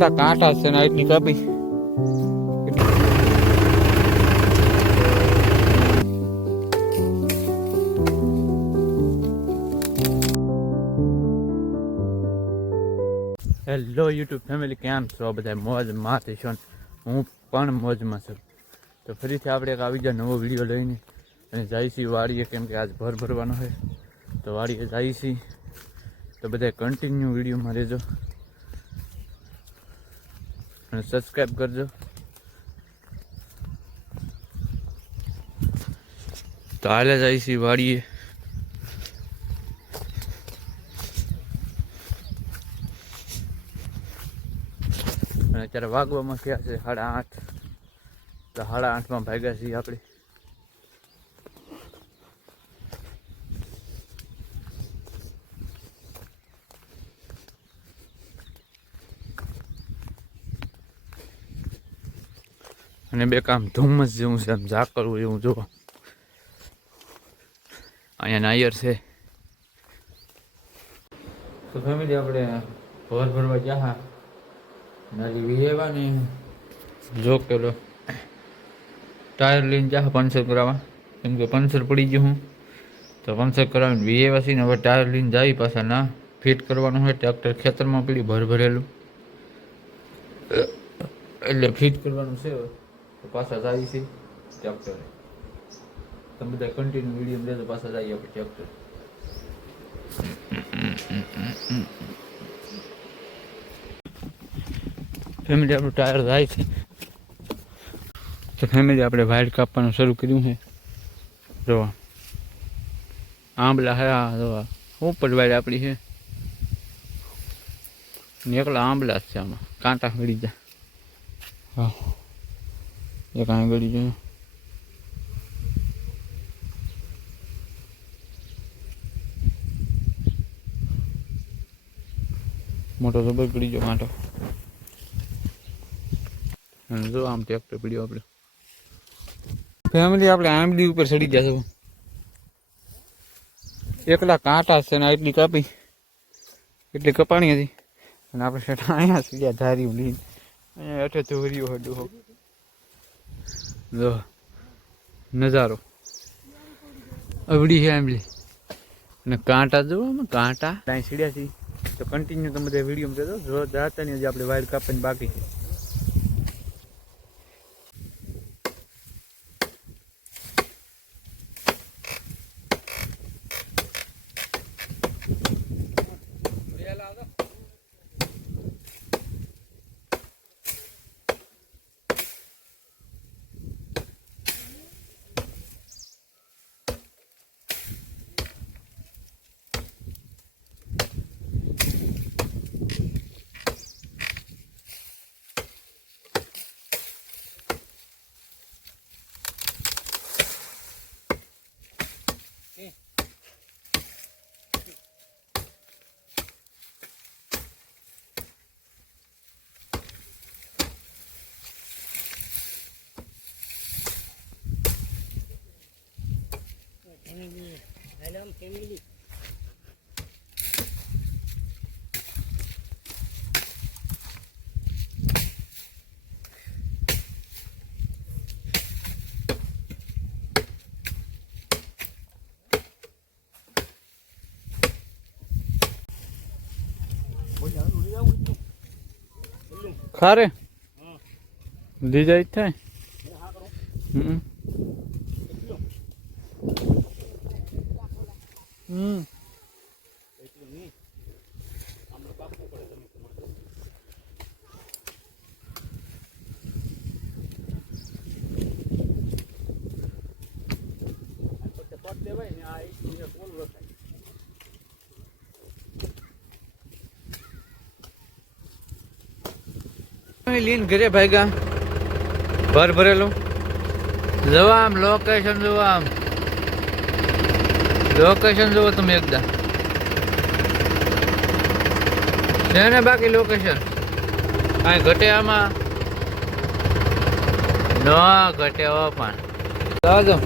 કાંટા છે ને એટલી કાપી. હેલો યુટ્યુબ ફેમિલી, કેમ છો બધા? મોજમાં છો? હું પણ મોજમાં છું. તો ફરીથી આપણે એક આવી જાય નવો વિડીયો લઈને અને જઈશી વાડીએ, કેમ કે આજ ભર ભરવાનો છે તો વાડીએ જઈશી. તો બધા કન્ટિન્યુ વિડીયોમાં રહેજો અને સબસ્ક્રાઈબ કરજો. તો હાલે જઈશી વાડીએ. અને અત્યારે વાગવામાં થયા છે 8:30. તો 8:30 ભાગ્યા છીએ આપણે. અને બે કામ ધુમ્મસ જેવું છે, આમ ઝાકળવું એવું જોવો. અહીંયા નાયર છે. તો ફેમિલી આપણે ભર ભરવા ગયા નાલી વિહેવાની. જો પેલો ટાયર લઈને જા પંચર કરાવવા, કેમ કે પંચર પડી ગયું હું. તો પંચર કરાવીને વિહેવા છીએ ને હવે ટાયર લઈને જાય પાછા ના ફિટ કરવાનું હોય. ટ્રેક્ટર ખેતરમાં પડી ભર ભરેલું એટલે ફિટ કરવાનું છે. તો પાછા જાય છે ટ્રેક્ટરે. તમે બધા કન્ટિન્યુ વિડીયો લેજો, પાછા જઈએ આપણે ટ્રેક્ટર. ફેમિલી આપણું ટાયર જાય છે. તો ફેમિલી આપણે વાયર કાપવાનું શરૂ કર્યું છે. જોવા આંબલા હે, જોવા ઉપર વાયર આપણી છે ને એકલા આંબલા જ છે. આમાં કાંટા ગળી જાય. હા, એક અહીં ગળી જાય. મોટો જબર પડી ગયો કાંટો. અને જો આમ ટ્રેક્ટર પીડ્યો આપણે. ફેમિલી આપણે આંબલી ઉપર ચડી ગયા છે. એકલા કાંટા છે ને એટલી કાપી, એટલી કપાણી હતી. અને આપણે સેઠા અહીંયા સીધા ધાર્યું લઈને અહીંયા હેઠે ધોર્યો હતો. જો નજારો અવડી છે આંબલી. અને કાંટા જો કાંટા ત્યાં સીડ્યા છીએ. તો કન્ટિન્યુ તમે બધા વિડીયો જોજો. જો જાતા નહીં, હજી આપણે વાયર કાપવાની બાકી છે. ફેમિલી ખારે લી જાય થાય. લીન ઘરે ભાગ્યા ભર ભરેલું. જવા આમ લોકેશન જોવા, આમ લોકેશન જોવો તમે એકદમ છે ને. બાકી લોકેશન કાંઈ ઘટે આમાં ન ઘટે હો. પણ જાજો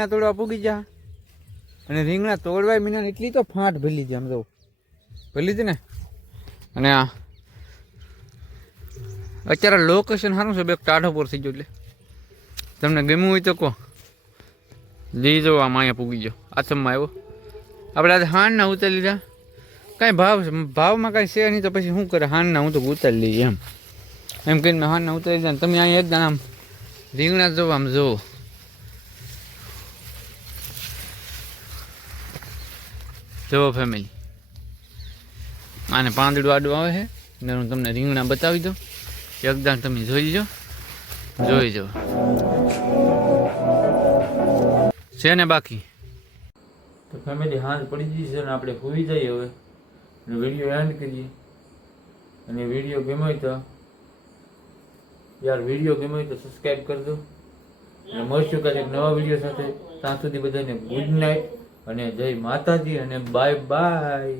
રીંગણા તોડવા પૂગી જા. અને રીંગણા તોડવાય મીના એટલી તો ફાંટ ભરી હતી આમ તો ભરી હતી ને. અને આ અત્યારે લોકેશન સારું છે, બે ટાઢો પર થઈ ગયો. એટલે તમને ગમ્યું હોય તો કહો, લઈ જાઓ. આમ અહીંયા પૂગી ગયો, આસમમાં આવ્યો. આપણે આજે હાનના ઉતારી લીધા. કાંઈ ભાવમાં કાંઈ છે નહીં તો પછી શું કરે, હાનના હું તો ઉતારી લઈએ એમ કહીને હાનના ઉતારી લીધા. તમે અહીંયા એકદમ આમ રીંગણા જોવો, આમ જોવો. જુઓ ફેમિલી, આને પાંદડું આડું આવે છે ને હું તમને રીંગણા બતાવી દઉં. એકદમ તમે જોઈ લો, જોઈ જાઓ છે ને. બાકી તો ફેમિલી હાથ પડી ગઈ છે ને આપણે સુઈ જઈએ હવે, વિડીયો એન્ડ કરીએ. અને વિડીયો ગમ્યો તો યાર, વિડીયો ગમ્યો તો સબસ્ક્રાઈબ કરી દો. અને મળશું કાલે એક નવા વિડીયો સાથે. ત્યાં સુધી બધાને ગુડ નાઇટ અને જય માતાજી અને બાય બાય.